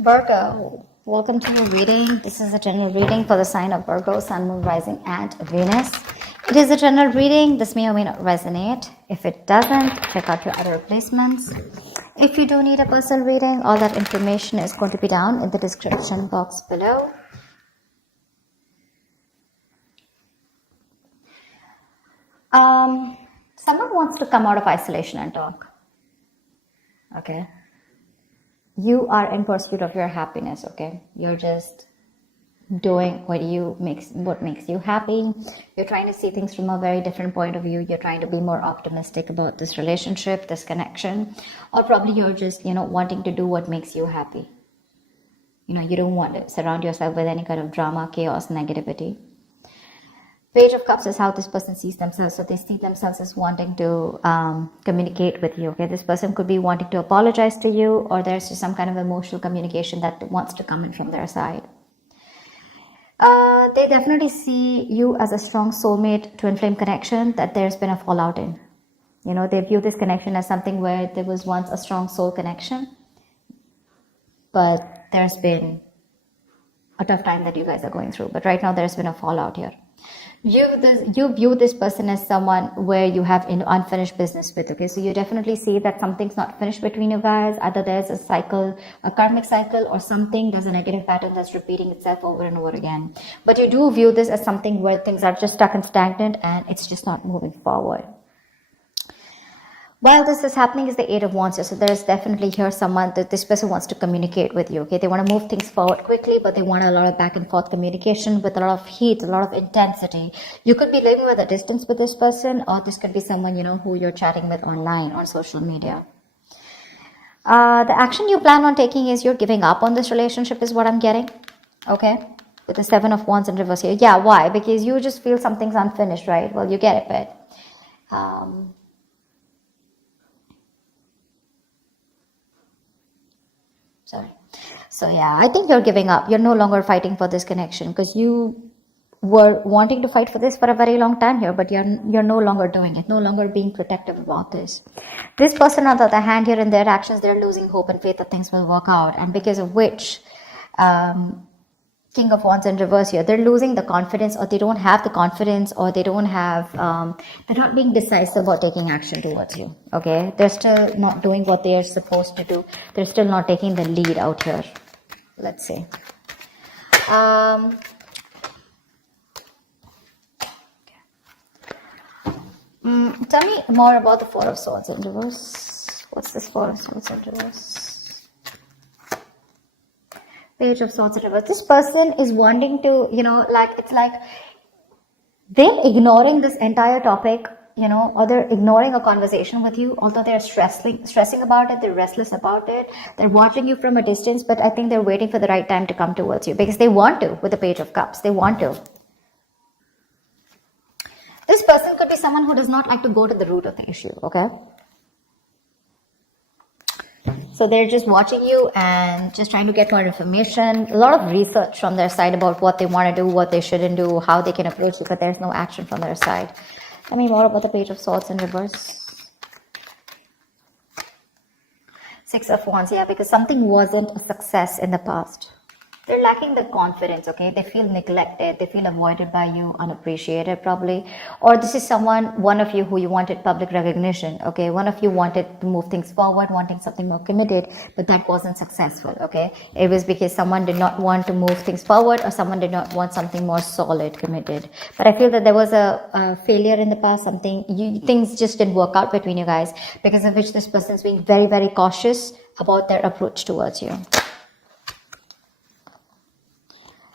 Virgo, welcome to your reading. This is a general reading for the sign of Virgo, Sun, Moon, Rising, and Venus. It is a general reading. This may or may not resonate. If it doesn't, check out your other replacements. If you do need a personal reading, all that information is going to be down in the description box below. Someone wants to come out of isolation and talk. Okay. You are in pursuit of your happiness, okay? You're just doing what makes you happy. You're trying to see things from a very different point of view. You're trying to be more optimistic about this relationship, this connection, or probably you're just, wanting to do what makes you happy. You don't want to surround yourself with any kind of drama, chaos, negativity. Page of Cups is how this person sees themselves. So they see themselves as wanting to communicate with you. Okay, this person could be wanting to apologize to you, or there's just some kind of emotional communication that wants to come in from their side. They definitely see you as a strong soulmate, twin flame connection that there's been a fallout in. They view this connection as something where there was once a strong soul connection, but there's been a tough time that you guys are going through. But right now there's been a fallout here. You view this person as someone where you have unfinished business with. Okay, so you definitely see that something's not finished between you guys. Either there's a cycle, a karmic cycle, or something, there's a negative pattern that's repeating itself over and over again. But you do view this as something where things are just stuck and stagnant and it's just not moving forward. While this is happening is the Eight of Wands here. So there's definitely here someone that this person wants to communicate with you. Okay, they want to move things forward quickly, but they want a lot of back and forth communication with a lot of heat, a lot of intensity. You could be living with a distance with this person, or this could be someone, who you're chatting with online on social media. The action you plan on taking is you're giving up on this relationship is what I'm getting. Okay, with the Seven of Wands in reverse here. Yeah, why? Because you just feel something's unfinished, right? Well, you get it, but sorry. So yeah, I think you're giving up. You're no longer fighting for this connection because you were wanting to fight for this for a very long time here, but you're no longer doing it, no longer being protective about this. This person, on the other hand, here in their actions, they're losing hope and faith that things will work out, and because of which, King of Wands in reverse here, they're losing the confidence, or they don't have the confidence, or they don't have, they're not being decisive about taking action towards you. Okay, they're still not doing what they are supposed to do. They're still not taking the lead out here. Let's see. Tell me more about the Four of Swords in reverse. What's this Four of Swords in reverse? Page of Swords in reverse. This person is wanting to, it's like they're ignoring this entire topic, or they're ignoring a conversation with you, although they're stressing about it, they're restless about it, they're watching you from a distance, but I think they're waiting for the right time to come towards you because they want to with the Page of Cups. They want to. This person could be someone who does not like to go to the root of the issue, okay? So they're just watching you and just trying to get more information, a lot of research from their side about what they want to do, what they shouldn't do, how they can approach you, but there's no action from their side. Tell me more about the Page of Swords in reverse. Six of Wands, yeah, because something wasn't a success in the past. They're lacking the confidence, okay? They feel neglected. They feel avoided by you, unappreciated probably. Or this is one of you who you wanted public recognition, okay? One of you wanted to move things forward, wanting something more committed, but that wasn't successful, okay? It was because someone did not want to move things forward, or someone did not want something more solid, committed. But I feel that there was a failure in the past, things just didn't work out between you guys, because of which this person is being very, very cautious about their approach towards you.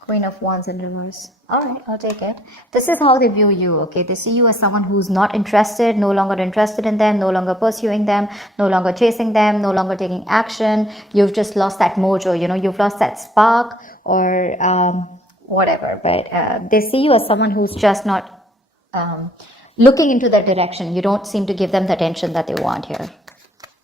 Queen of Wands in reverse. All right, I'll take it. This is how they view you, okay? They see you as someone who's not interested, no longer interested in them, no longer pursuing them, no longer chasing them, no longer taking action. You've just lost that mojo, you've lost that spark or whatever. But they see you as someone who's just not looking into that direction. You don't seem to give them the attention that they want here.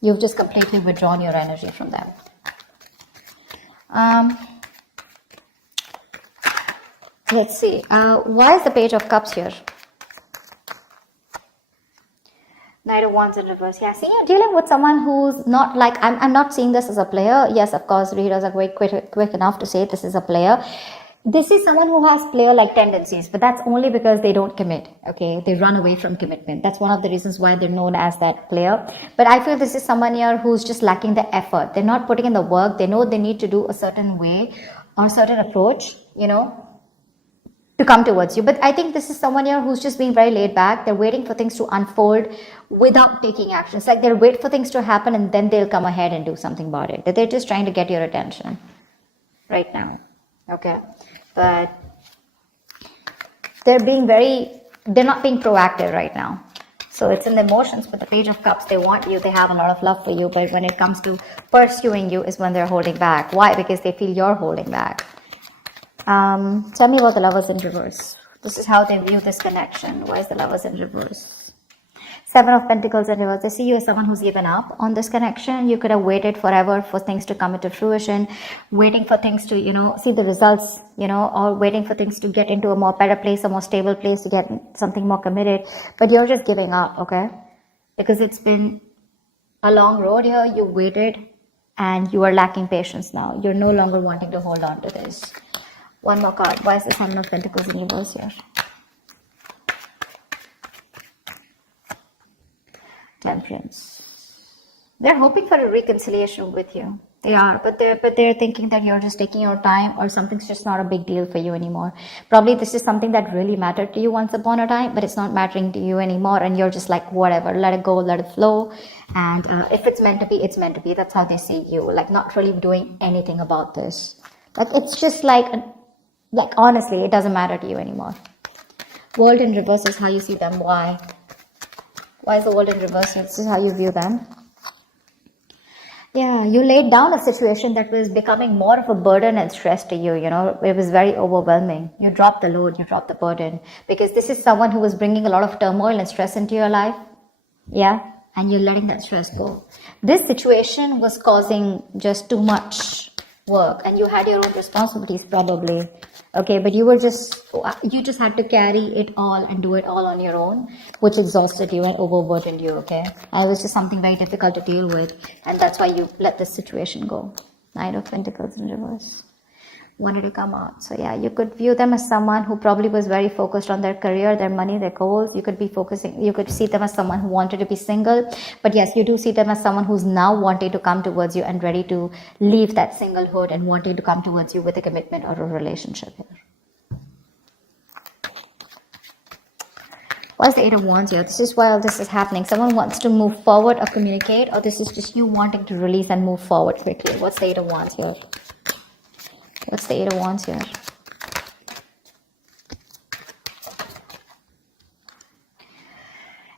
You've just completely withdrawn your energy from them. Let's see. Why is the Page of Cups here? Knight of Wands in reverse. Yeah, see, you're dealing with someone who's not like, I'm not seeing this as a player. Yes, of course, readers are quick enough to say this is a player. This is someone who has player-like tendencies, but that's only because they don't commit, okay? They run away from commitment. That's one of the reasons why they're known as that player. But I feel this is someone here who's just lacking the effort. They're not putting in the work. They know they need to do a certain way or a certain approach, you know, to come towards you. But I think this is someone here who's just being very laid back. They're waiting for things to unfold without taking action. It's like they'll wait for things to happen and then they'll come ahead and do something about it. They're just trying to get your attention right now, okay? But they're not being proactive right now. So it's in the emotions. With the Page of Cups, they want you, they have a lot of love for you, but when it comes to pursuing you is when they're holding back. Why? Because they feel you're holding back. Tell me about the Lovers in reverse. This is how they view this connection. Why is the Lovers in reverse? Seven of Pentacles in reverse. They see you as someone who's given up on this connection. You could have waited forever for things to come into fruition, waiting for things to, you know, see the results, you know, or waiting for things to get into a more better place, a more stable place, to get something more committed. But you're just giving up, okay? Because it's been a long road here. You waited and you are lacking patience now. You're no longer wanting to hold on to this. One more card. Why is the Seven of Pentacles in reverse here? Temperance. They're hoping for a reconciliation with you. They are, but they're thinking that you're just taking your time, or something's just not a big deal for you anymore. Probably this is something that really mattered to you once upon a time, but it's not mattering to you anymore, and you're just like, whatever, let it go, let it flow. And if it's meant to be, it's meant to be. That's how they see you, like not really doing anything about this. Like it's just like honestly, it doesn't matter to you anymore. World in reverse is how you see them. Why? Why is the World in reverse? This is how you view them. Yeah, you laid down a situation that was becoming more of a burden and stress to you, you know. It was very overwhelming. You dropped the load, you dropped the burden. Because this is someone who was bringing a lot of turmoil and stress into your life. Yeah, and you're letting that stress go. This situation was causing just too much work, and you had your own responsibilities probably. Okay, but you just had to carry it all and do it all on your own, which exhausted you and overburdened you, okay? And it was just something very difficult to deal with, and that's why you let this situation go. Nine of Pentacles in reverse. Wanted to come out. So yeah, you could view them as someone who probably was very focused on their career, their money, their goals. You could see them as someone who wanted to be single. But yes, you do see them as someone who's now wanting to come towards you and ready to leave that singlehood and wanting to come towards you with a commitment or a relationship here. What's the Eight of Wands here? This is while this is happening. Someone wants to move forward or communicate, or this is just you wanting to release and move forward quickly. What's the Eight of Wands here? What's the Eight of Wands here?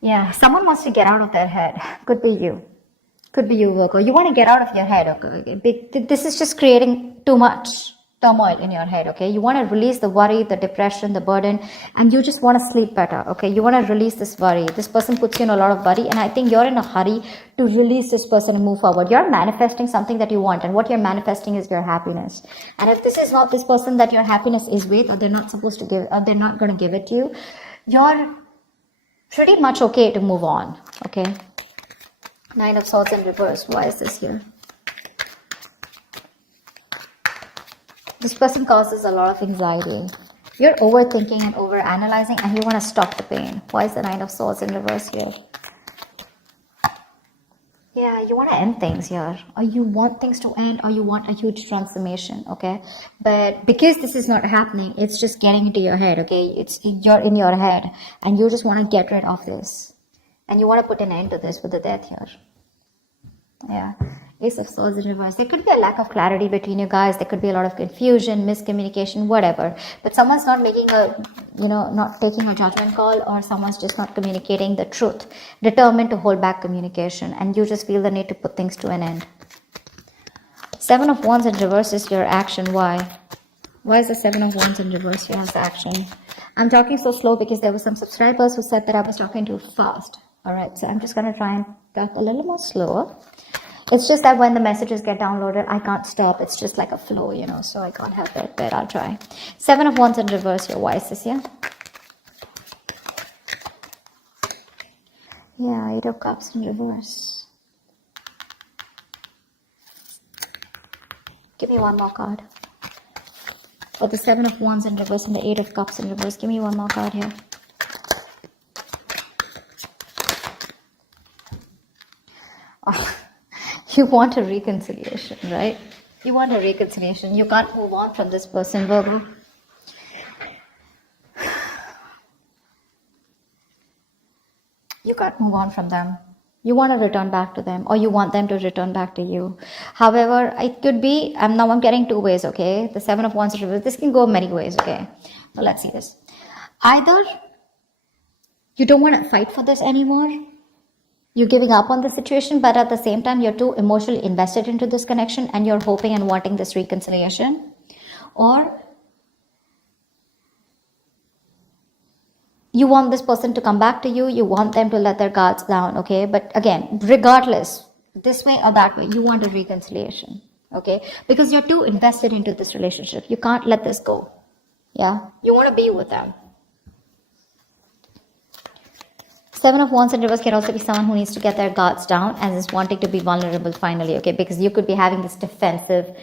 Yeah, someone wants to get out of their head. Could be you. Could be you, Virgo. You want to get out of your head, okay? This is just creating too much turmoil in your head, okay? You want to release the worry, the depression, the burden, and you just want to sleep better, okay? You want to release this worry. This person puts you in a lot of worry, and I think you're in a hurry to release this person and move forward. You're manifesting something that you want, and what you're manifesting is your happiness. And if this is not this person that your happiness is with, or they're not supposed to give, or they're not going to give it to you, you're pretty much okay to move on, okay? Nine of Swords in reverse. Why is this here? This person causes a lot of anxiety. You're overthinking and overanalyzing, and you want to stop the pain. Why is the Nine of Swords in reverse here? Yeah, you want to end things here, or you want things to end, or you want a huge transformation, okay? But because this is not happening, it's just getting into your head, okay? You're in your head, and you just want to get rid of this, and you want to put an end to this with the Death here. Yeah, Ace of Swords in reverse. There could be a lack of clarity between you guys. There could be a lot of confusion, miscommunication, whatever. But someone's not making not taking a judgment call, or someone's just not communicating the truth, determined to hold back communication, and you just feel the need to put things to an end. Seven of Wands in reverse is your action. Why? Why is the Seven of Wands in reverse here as the action? I'm talking so slow because there were some subscribers who said that I was talking too fast. Alright, so I'm just going to try and talk a little more slower. It's just that when the messages get downloaded, I can't stop. It's just like a flow, so I can't help it, but I'll try. Seven of Wands in reverse here. Why is this here? Yeah, Eight of Cups in reverse. Give me one more card. For the Seven of Wands in reverse and the Eight of Cups in reverse. Give me one more card here. Oh, you want a reconciliation, right? You want a reconciliation. You can't move on from this person, Virgo. You can't move on from them. You want to return back to them, or you want them to return back to you. However, it could be, I'm getting two ways, okay? The Seven of Wands in reverse. This can go many ways, okay? So let's see this. Either you don't want to fight for this anymore. You're giving up on the situation, but at the same time, you're too emotionally invested into this connection and you're hoping and wanting this reconciliation. Or you want this person to come back to you, you want them to let their guards down, okay? But again, regardless, this way or that way, you want a reconciliation, okay? Because you're too invested into this relationship. You can't let this go, yeah? You want to be with them. Seven of Wands in reverse can also be someone who needs to get their guards down and is wanting to be vulnerable finally, okay? Because you could be having this defensive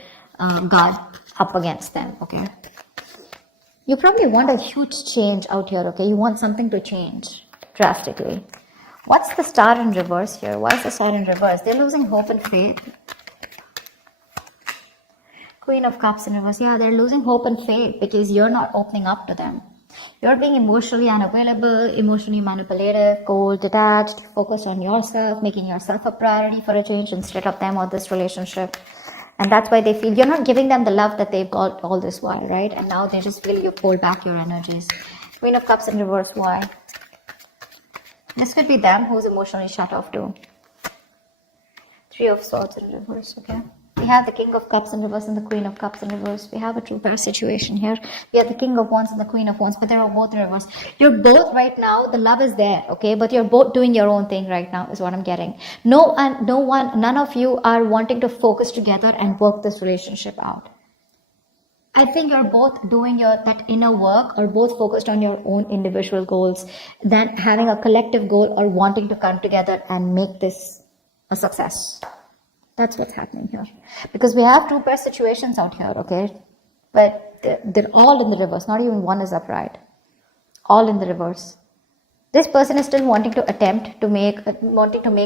guard up against them, okay? You probably want a huge change out here, okay? You want something to change drastically. What's the Star in reverse here? Why is the Star in reverse? They're losing hope and faith. Queen of Cups in reverse. Yeah, they're losing hope and faith because you're not opening up to them. You're being emotionally unavailable, emotionally manipulative, cold, detached, focused on yourself, making yourself a priority for a change instead of them or this relationship. And that's why they feel you're not giving them the love that they've got all this while, right? And now they just feel you pull back your energies. Queen of Cups in reverse, why? This could be them who's emotionally shut off too. Three of Swords in reverse, okay? We have the King of Cups in reverse and the Queen of Cups in reverse. We have a true pair situation here. We have the King of Wands and the Queen of Wands, but they're both in reverse. You're both right now, the love is there, okay? But you're both doing your own thing right now is what I'm getting. None of you are wanting to focus together and work this relationship out. I think you're both doing that inner work or both focused on your own individual goals than having a collective goal or wanting to come together and make this a success. That's what's happening here. Because we have two pair situations out here, okay? But they're all in the reverse. Not even one is upright. All in the reverse. This person is still wanting to make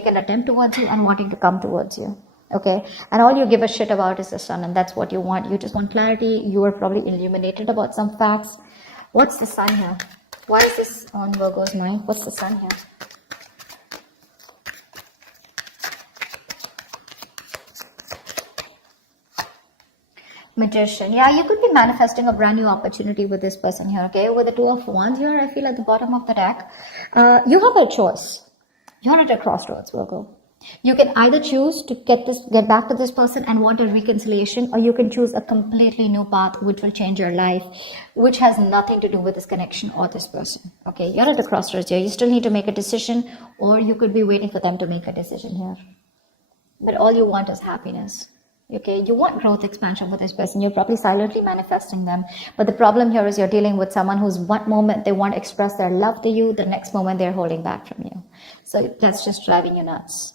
an attempt towards you and wanting to come towards you. Okay? And all you give a shit about is the Sun, and that's what you want. You just want clarity. You are probably illuminated about some facts. What's the Sun here? Why is this on Virgo's mind? What's the Sun here? Magician. Yeah, you could be manifesting a brand new opportunity with this person here, okay? With the Two of Wands here, I feel at the bottom of the deck. You have a choice. You're at a crossroads, Virgo. You can either choose to get back to this person and want a reconciliation, or you can choose a completely new path which will change your life, which has nothing to do with this connection or this person. Okay, you're at a crossroads here. You still need to make a decision, or you could be waiting for them to make a decision here. But all you want is happiness. Okay, you want growth, expansion with this person. You're probably silently manifesting them. But the problem here is you're dealing with someone who's one moment they want to express their love to you, the next moment they're holding back from you. So that's just driving you nuts.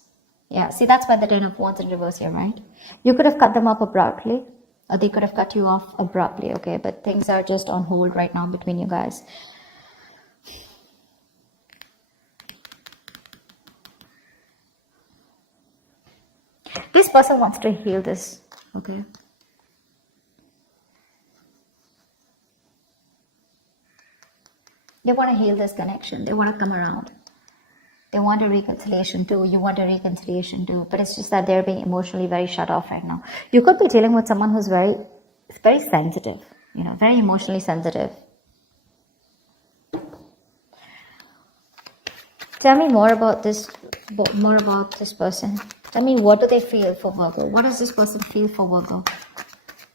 Yeah, see, that's why the Ten of Wands in reverse here, right? You could have cut them up abruptly, or they could have cut you off abruptly, okay? But things are just on hold right now between you guys. This person wants to heal this, okay? They want to heal this connection. They want to come around. They want a reconciliation too. You want a reconciliation too. But it's just that they're being emotionally very shut off right now. You could be dealing with someone who's very sensitive, very emotionally sensitive. Tell me more about this person. Tell me, what do they feel for Virgo? What does this person feel for Virgo?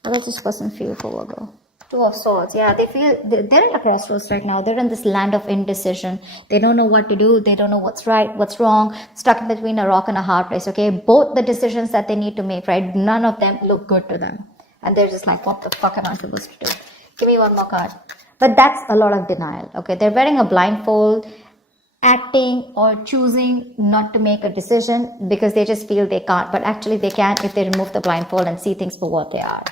What does this person feel for Virgo? Two of Swords. Yeah, they're in a crossroads right now. They're in this land of indecision. They don't know what to do. They don't know what's right, what's wrong. Stuck in between a rock and a hard place, okay? Both the decisions that they need to make, right? None of them look good to them. And they're just like, what the fuck am I supposed to do? Give me one more card. But that's a lot of denial, okay? They're wearing a blindfold. acting or choosing not to make a decision because they just feel they can't, but actually they can if they remove the blindfold and see things for what they are.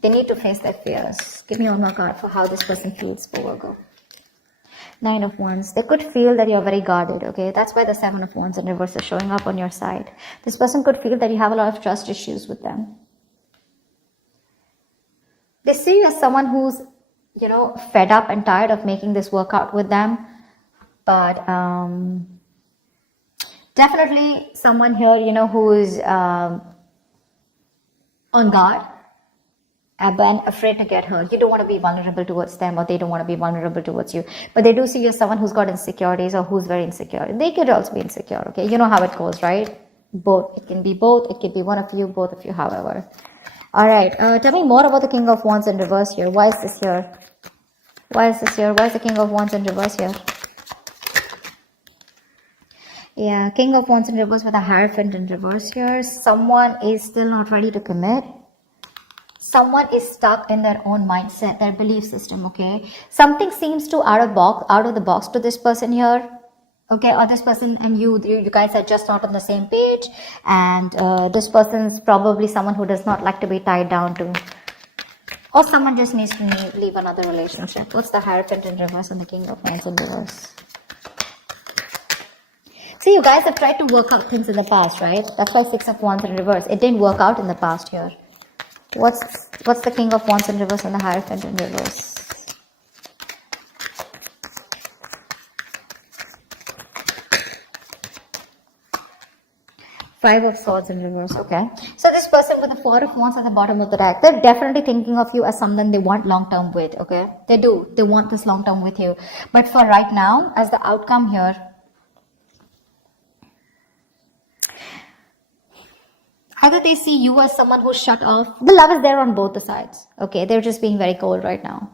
They need to face their fears. Give me one more card for how this person feels for Virgo. Nine of Wands. They could feel that you're very guarded, okay? That's why the Seven of Wands in reverse is showing up on your side. This person could feel that you have a lot of trust issues with them. They see you as someone who's, fed up and tired of making this work out with them. But definitely someone here, who's on guard and afraid to get hurt. You don't want to be vulnerable towards them, or they don't want to be vulnerable towards you. But they do see you as someone who's got insecurities or who's very insecure. They could also be insecure, okay? You know how it goes, right? Both. It can be both. It can be one of you, both of you, however. All right. Tell me more about the King of Wands in reverse here. Why is this here? Why is this here? Why is the King of Wands in reverse here? Yeah, King of Wands in reverse with a Hierophant in reverse here. Someone is still not ready to commit. Someone is stuck in their own mindset, their belief system, okay? Something seems to out of the box to this person here, okay? Or this person and you guys are just not on the same page. And this person's probably someone who does not like to be tied down to. Or someone just needs to leave another relationship. What's the Hierophant in reverse and the King of Wands in reverse? See, you guys have tried to work out things in the past, right? That's why Six of Wands in reverse. It didn't work out in the past here. What's the King of Wands in reverse and the Hierophant in reverse? Five of Swords in reverse, okay. So this person with the Four of Wands at the bottom of the deck, they're definitely thinking of you as someone they want long-term with, okay. They do. They want this long-term with you. But for right now, as the outcome here, either they see you as someone who's shut off. The love is there on both the sides. Okay, they're just being very cold right now.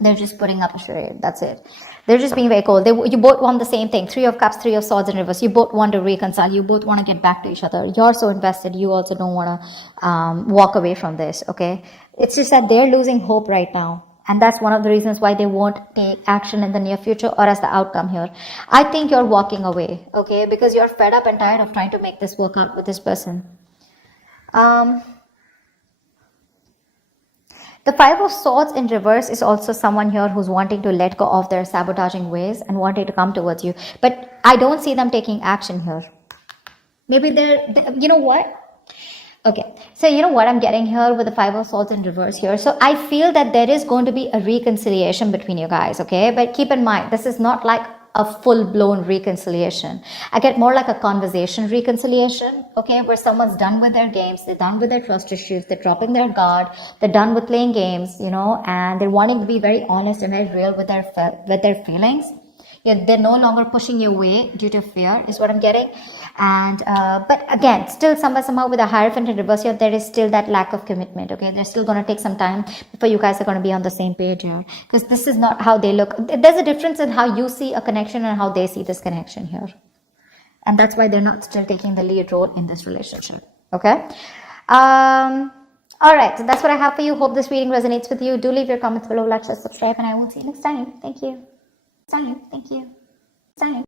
They're just putting up a charade. That's it. They're just being very cold. You both want the same thing. Three of Cups, Three of Swords in reverse. You both want to reconcile. You both want to get back to each other. You're so invested. You also don't want to walk away from this. Okay. It's just that they're losing hope right now. And that's one of the reasons why they won't take action in the near future or as the outcome here. I think you're walking away, okay? Because you're fed up and tired of trying to make this work out with this person. The Five of Swords in reverse is also someone here who's wanting to let go of their sabotaging ways and wanting to come towards you. But I don't see them taking action here. Maybe you know what? Okay, so you know what I'm getting here with the Five of Swords in reverse here. So I feel that there is going to be a reconciliation between you guys, okay? But keep in mind, this is not like a full-blown reconciliation. I get more like a conversation reconciliation, okay? Where someone's done with their games, they're done with their trust issues, they're dropping their guard, they're done with playing games, and they're wanting to be very honest and very real with their feelings. Yeah, they're no longer pushing you away due to fear, is what I'm getting. And but again, still somehow with a Hierophant in reverse here, there is still that lack of commitment, okay? They're still going to take some time before you guys are going to be on the same page here, because this is not how they look. There's a difference in how you see a connection and how they see this connection here, and that's why they're not still taking the lead role in this relationship, okay? All right, so that's what I have for you. Hope this reading resonates with you. Do leave your comments below, like, share, subscribe, and I will see you next time. Thank you. Thank you.